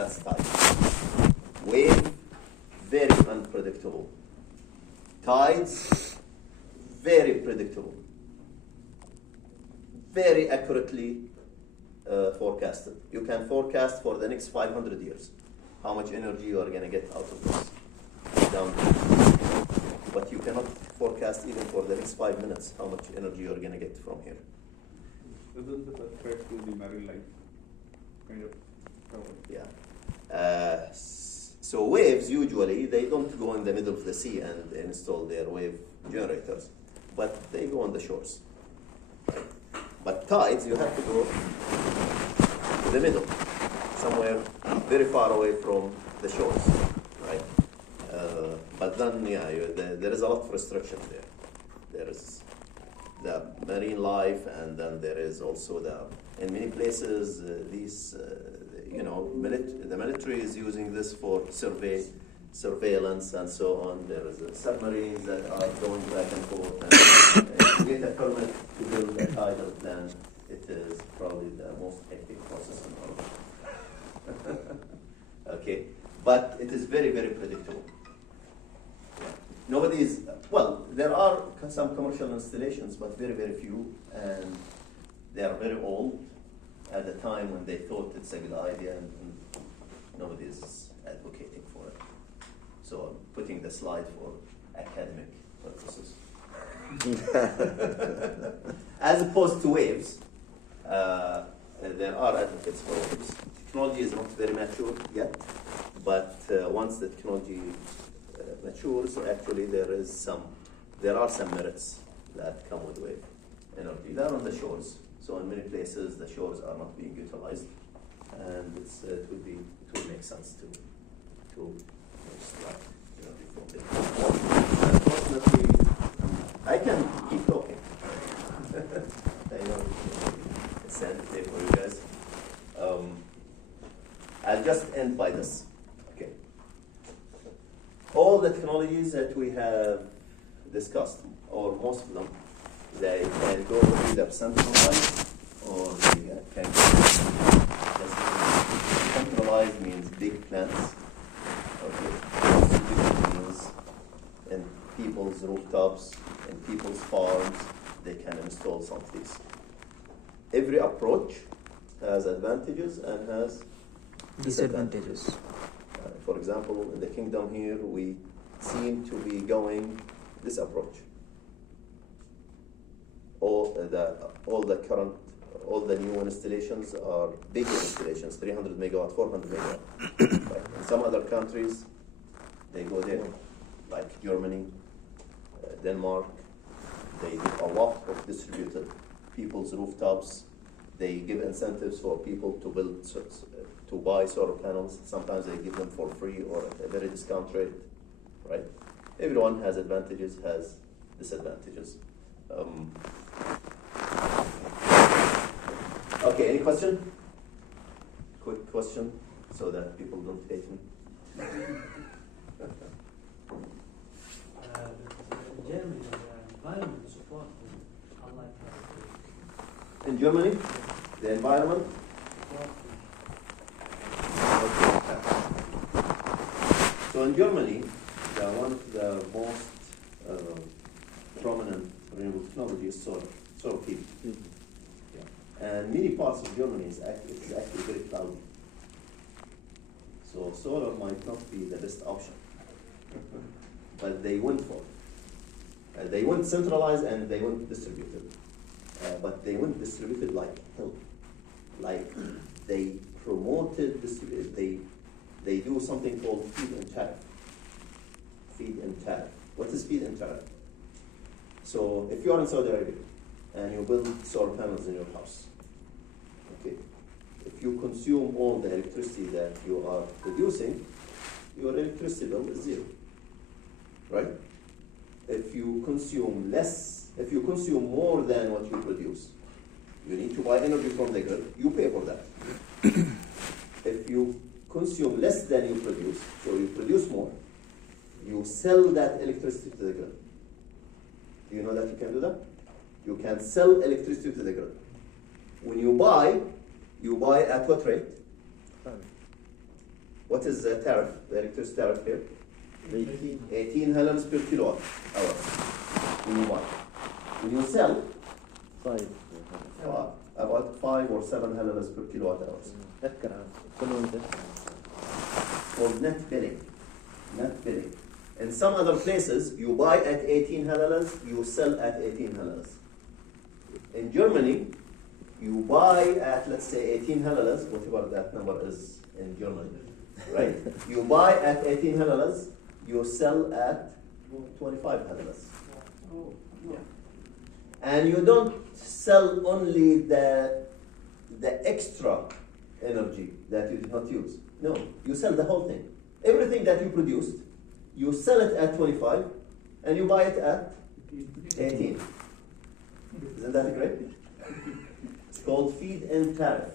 That's tide. Wave, very unpredictable. Tides, very predictable. Very accurately forecasted. You can forecast for the next 500 years how much energy you are going to get out of this down there. But you cannot forecast even for the next 5 minutes how much energy you are going to get from here. Isn't this a threat to the marine life? Kind of. Yeah. So waves, usually, they don't go in the middle of the sea and install their wave generators, but they go on the shores. Right? But tides, you have to go to the middle, somewhere very far away from the shores, right? But then, yeah, there is a lot of restrictions there. There is the marine life, and then there is also in many places, the military is using this for surveillance and so on. There is submarines that are going back and forth. And to get a permit to build a tidal plant, it is probably the most hectic process in the world. Okay, but it is very, very predictable. There are some commercial installations, but very, very few, and they are very old at the time when they thought it's a good idea, and nobody is advocating for it. So I'm putting the slide for academic purposes. As opposed to waves, there are advocates for waves. Technology is not very mature yet, but once the technology matures, actually there are some merits that come with wave energy. They're on the shores, so in many places the shores are not being utilized, and it would make sense to extract energy from them. Unfortunately, I can keep talking. I know it's sensitive for you guys. I'll just end by this. Okay. All the technologies that we have discussed, or most of them, they can go either centralized or they can go centralized means big plants. Okay. Distributed means in people's rooftops, in people's farms, they can install some of these. Every approach has advantages and has disadvantages. For example, in the kingdom here, we seem to be going this approach. All the new installations are big installations, 300 megawatt, 400 megawatt. Right? In some other countries, they go there, like Germany, Denmark. They do a lot of distributed people's rooftops. They give incentives for people to buy solar panels. Sometimes they give them for free or at a very discount rate, right? Everyone has advantages, has disadvantages. Okay, any question? Quick question, so that people don't hate me. Germany, the environment support, unlike In Germany, the environment. So in Germany, one of the most prominent renewable technology is solar heat. Yeah. And many parts of Germany is actually very cloudy. So solar might not be the best option, but they went for it. They went centralized and they went distributed, but they went distributed like hell. Like they promoted distributed. They do something called feed-in tariff. Feed-in tariff. What is feed-in tariff? So if you are in Saudi Arabia and you build solar panels in your house, okay, if you consume all the electricity that you are producing, your electricity bill is zero, right? If you consume more than what you produce, you need to buy energy from the grid, you pay for that. If you consume less than you produce, so you produce more, you sell that electricity to the grid. Do you know that you can do that? You can sell electricity to the grid. When you buy at what rate? what is the tariff, the electricity tariff here? 18 halals per kilowatt hour when you buy. When you sell, 5 about 5 or 7 halals per kilowatt hours. أذكر عنه كل وانت Called net billing. Net billing. In some other places, you buy at 18 halalas, you sell at 18 halalas. In Germany, you buy at, let's say, 18 halalas, whatever that number is in Germany, right? You buy at 18 halalas, you sell at 25 halalas. Oh, Yeah. And you don't sell only the extra energy that you did not use. No, you sell the whole thing. Everything that you produced, you sell it at 25 and you buy it at 18. Isn't that great? It's called feed-in tariff.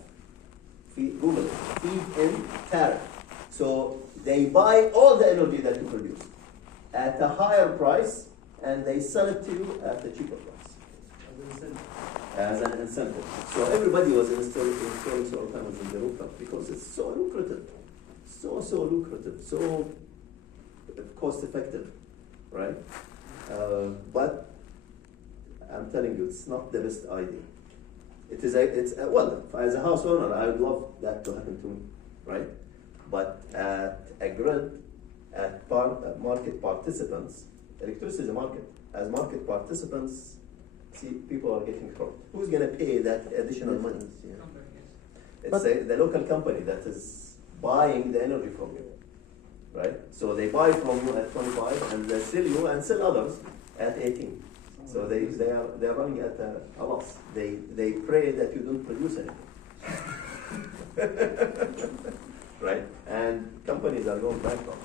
Google it. Feed-in tariff. So they buy all the energy that you produce at a higher price and they sell it to you at a cheaper price. As an incentive. So everybody was installing solar panels in the rooftop because it's so lucrative. So lucrative. So cost effective. Right? But I'm telling you, it's not the best idea. Well, as a house owner, I would love that to happen to me, right? But at a grid, at market participants, electricity is a market. As market participants, see, people are getting cropped. Who's going to pay that additional money? It's the local company that is buying the energy from you, right? So they buy from you at 25 and they sell you and sell others at 18. So they are running at a loss. They pray that you don't produce anything. Right? And companies are going bankrupt.